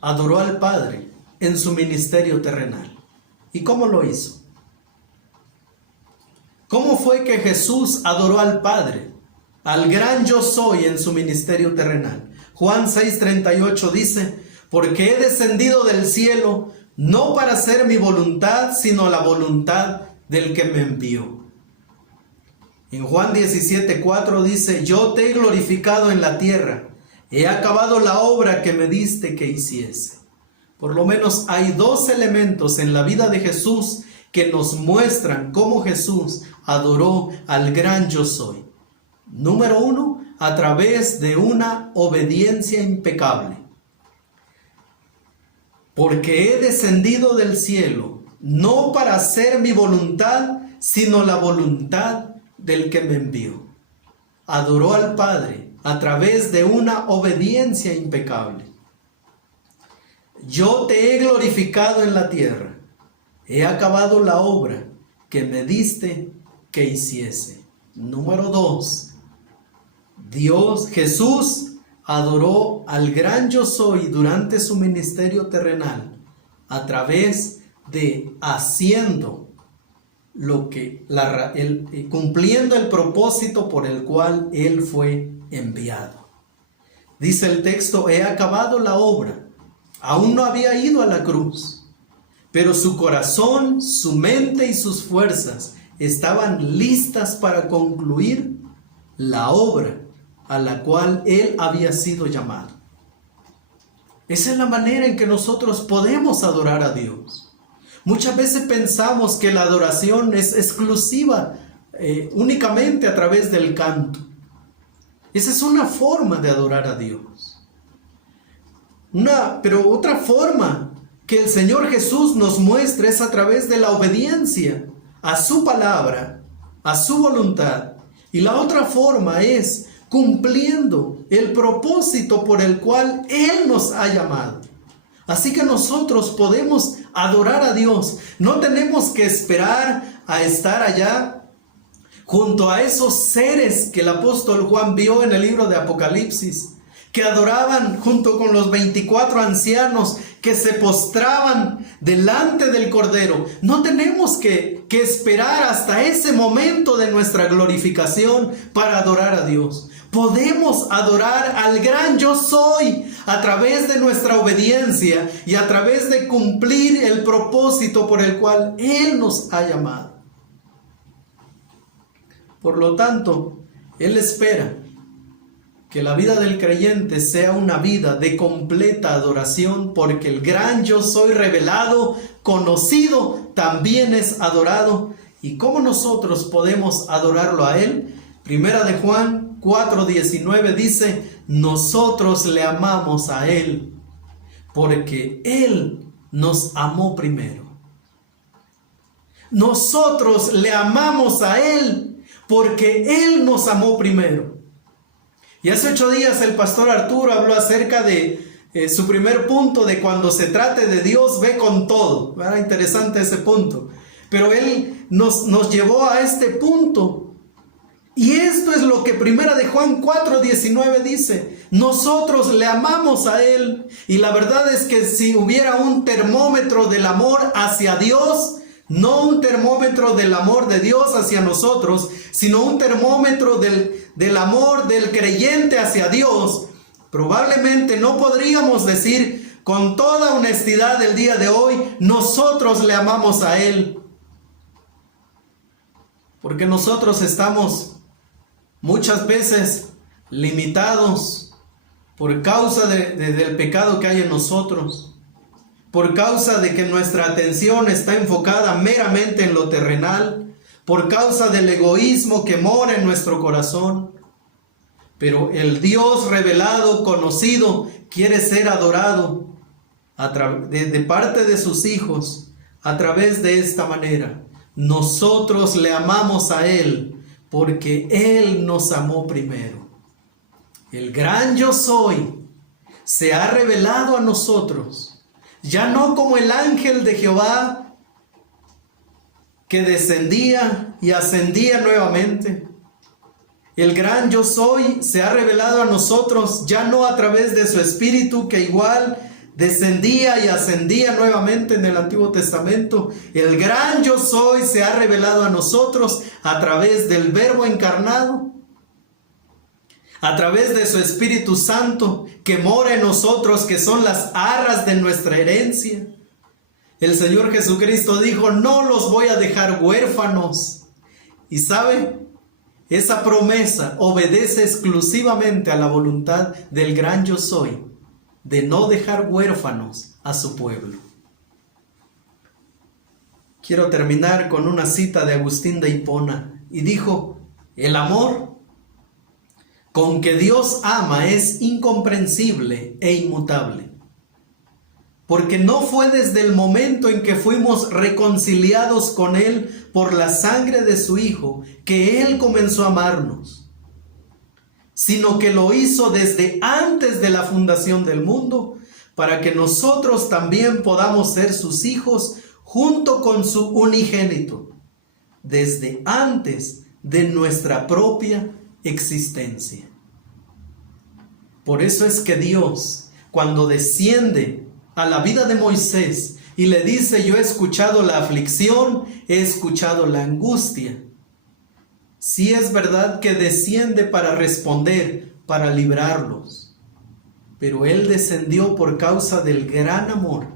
adoró al Padre en su ministerio terrenal. ¿Y cómo lo hizo? ¿Cómo fue que Jesús adoró al Padre, al gran yo soy, en su ministerio terrenal? Juan 6:38 dice, porque he descendido del cielo no para hacer mi voluntad, sino la voluntad del que me envió. En Juan 17:4 dice, yo te he glorificado en la tierra, he acabado la obra que me diste que hiciese. Por lo menos hay dos elementos en la vida de Jesús que nos muestran cómo Jesús adoró al gran yo soy. Número uno, a través de una obediencia impecable. Porque he descendido del cielo, no para hacer mi voluntad, sino la voluntad del que me envió. Adoró al Padre a través de una obediencia impecable. Yo te he glorificado en la tierra, he acabado la obra que me diste que hiciese. Número 2. Jesús adoró al gran yo soy durante su ministerio terrenal a través de haciendo cumpliendo el propósito por el cual Él fue enviado. Dice el texto, he acabado la obra. Aún no había ido a la cruz, pero su corazón, su mente y sus fuerzas estaban listas para concluir la obra a la cual Él había sido llamado. Esa es la manera en que nosotros podemos adorar a Dios. Muchas veces pensamos que la adoración es exclusiva únicamente a través del canto. Esa es una forma de adorar a Dios. Pero otra forma que el Señor Jesús nos muestra es a través de la obediencia a su palabra, a su voluntad. Y la otra forma es cumpliendo el propósito por el cual Él nos ha llamado. Así que nosotros podemos adorar a Dios. No tenemos que esperar a estar allá junto a esos seres que el apóstol Juan vio en el libro de Apocalipsis, que adoraban junto con los 24 ancianos que se postraban delante del Cordero. No tenemos que esperar hasta ese momento de nuestra glorificación para adorar a Dios. Podemos adorar al gran yo soy a través de nuestra obediencia y a través de cumplir el propósito por el cual Él nos ha llamado. Por lo tanto, Él espera que la vida del creyente sea una vida de completa adoración, porque el gran yo soy revelado, conocido, también es adorado. ¿Y cómo nosotros podemos adorarlo a Él? Primera de Juan 4:19 dice: nosotros le amamos a Él, porque Él nos amó primero. Nosotros le amamos a Él, porque Él nos amó primero. Y hace 8 días el pastor Arturo habló acerca de su primer punto, de cuando se trate de Dios, ve con todo. Era interesante ese punto. Pero él nos llevó a este punto. Y esto es lo que Primera de Juan 4:19 dice. Nosotros le amamos a Él. Y la verdad es que si hubiera un termómetro del amor hacia Dios, no un termómetro del amor de Dios hacia nosotros, sino un termómetro del amor del creyente hacia Dios, probablemente no podríamos decir con toda honestidad el día de hoy: nosotros le amamos a Él. Porque nosotros estamos muchas veces limitados por causa del pecado que hay en nosotros. Por causa de que nuestra atención está enfocada meramente en lo terrenal, por causa del egoísmo que mora en nuestro corazón. Pero el Dios revelado, conocido, quiere ser adorado de parte de sus hijos a través de esta manera. Nosotros le amamos a Él porque Él nos amó primero. El gran yo soy se ha revelado a nosotros. Ya no como el ángel de Jehová que descendía y ascendía nuevamente. El gran yo soy se ha revelado a nosotros ya no a través de su espíritu, que igual descendía y ascendía nuevamente en el Antiguo Testamento. El gran yo soy se ha revelado a nosotros a través del Verbo encarnado, a través de su Espíritu Santo que mora en nosotros, que son las arras de nuestra herencia. El Señor Jesucristo dijo: no los voy a dejar huérfanos. Y sabe, esa promesa obedece exclusivamente a la voluntad del gran yo soy, de no dejar huérfanos a su pueblo. Quiero terminar con una cita de Agustín de Hipona, y dijo: el amor con que Dios ama es incomprensible e inmutable, porque no fue desde el momento en que fuimos reconciliados con Él por la sangre de su Hijo que Él comenzó a amarnos, sino que lo hizo desde antes de la fundación del mundo, para que nosotros también podamos ser sus hijos junto con su unigénito, desde antes de nuestra propia existencia. Por eso es que Dios, cuando desciende a la vida de Moisés y le dice: yo he escuchado la aflicción, he escuchado la angustia, sí es verdad que desciende para responder, para librarlos, pero Él descendió por causa del gran amor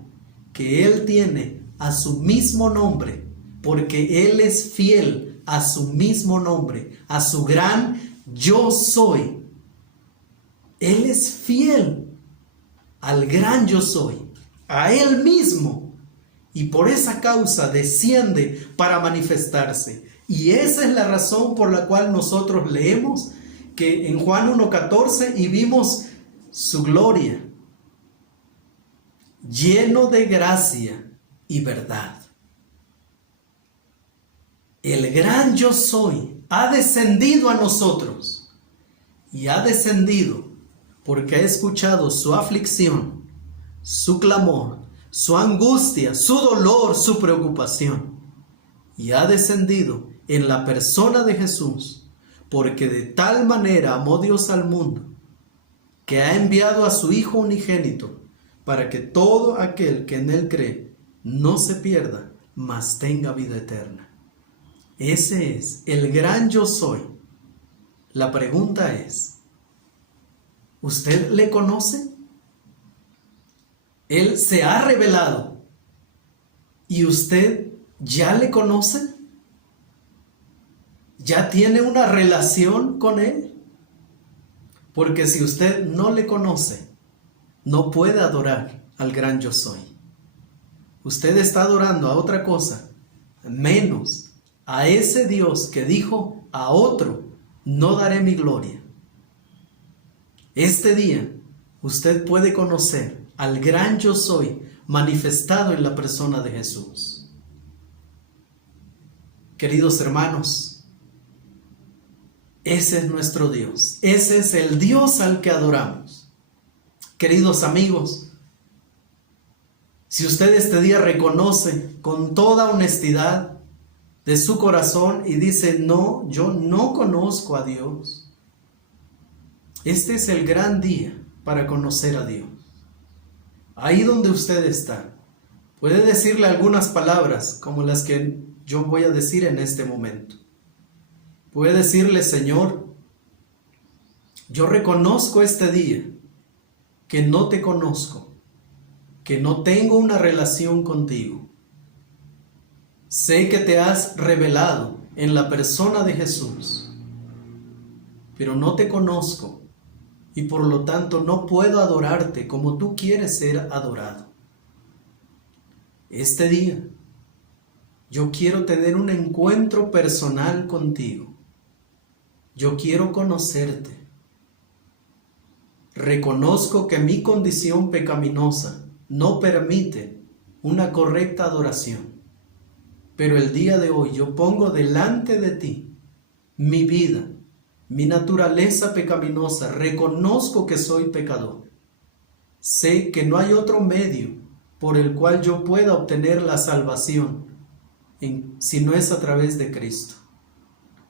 que Él tiene a su mismo nombre, porque Él es fiel a su mismo nombre, a su gran yo soy. Él es fiel al gran yo soy, a Él mismo, y por esa causa desciende para manifestarse. Y esa es la razón por la cual nosotros leemos que en Juan 1:14 y vimos su gloria, lleno de gracia y verdad. El gran yo soy ha descendido a nosotros, y ha descendido porque ha escuchado su aflicción, su clamor, su angustia, su dolor, su preocupación. Y ha descendido en la persona de Jesús, porque de tal manera amó Dios al mundo, que ha enviado a su Hijo unigénito, para que todo aquel que en Él cree no se pierda, mas tenga vida eterna. Ese es el gran yo soy. La pregunta es: ¿usted le conoce? Él se ha revelado. ¿Y usted ya le conoce? ¿Ya tiene una relación con Él? Porque si usted no le conoce, no puede adorar al gran yo soy. Usted está adorando a otra cosa, menos a ese Dios que dijo a otro, no daré mi gloria. Este día usted puede conocer al gran yo soy manifestado en la persona de Jesús. Queridos hermanos, ese es nuestro Dios, ese es el Dios al que adoramos. Queridos amigos, si usted este día reconoce con toda honestidad de su corazón y dice, no, yo no conozco a Dios, este es el gran día para conocer a Dios. Ahí donde usted está, puede decirle algunas palabras como las que yo voy a decir en este momento. Puede decirle, Señor, yo reconozco este día que no te conozco, que no tengo una relación contigo. Sé que te has revelado en la persona de Jesús, pero no te conozco y por lo tanto no puedo adorarte como tú quieres ser adorado. Este día yo quiero tener un encuentro personal contigo. Yo quiero conocerte. Reconozco que mi condición pecaminosa no permite una correcta adoración. Pero el día de hoy yo pongo delante de ti mi vida, mi naturaleza pecaminosa. Reconozco que soy pecador. Sé que no hay otro medio por el cual yo pueda obtener la salvación si no es a través de Cristo.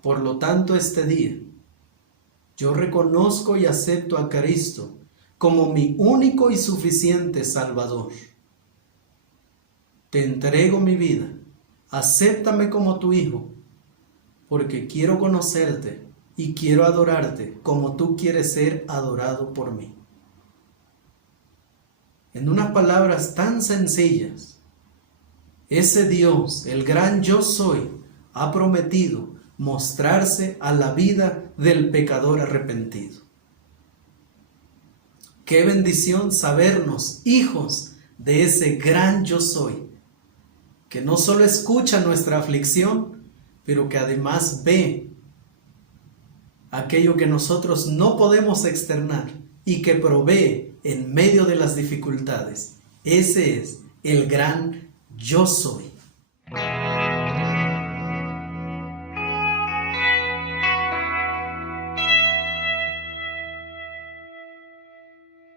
Por lo tanto, este día yo reconozco y acepto a Cristo como mi único y suficiente Salvador. Te entrego mi vida. Acéptame como tu hijo, porque quiero conocerte y quiero adorarte como tú quieres ser adorado por mí. En unas palabras tan sencillas, ese Dios, el gran yo soy, ha prometido mostrarse a la vida del pecador arrepentido. Qué bendición sabernos hijos de ese gran yo soy, que no solo escucha nuestra aflicción, pero que además ve aquello que nosotros no podemos externar y que provee en medio de las dificultades. Ese es el gran yo soy.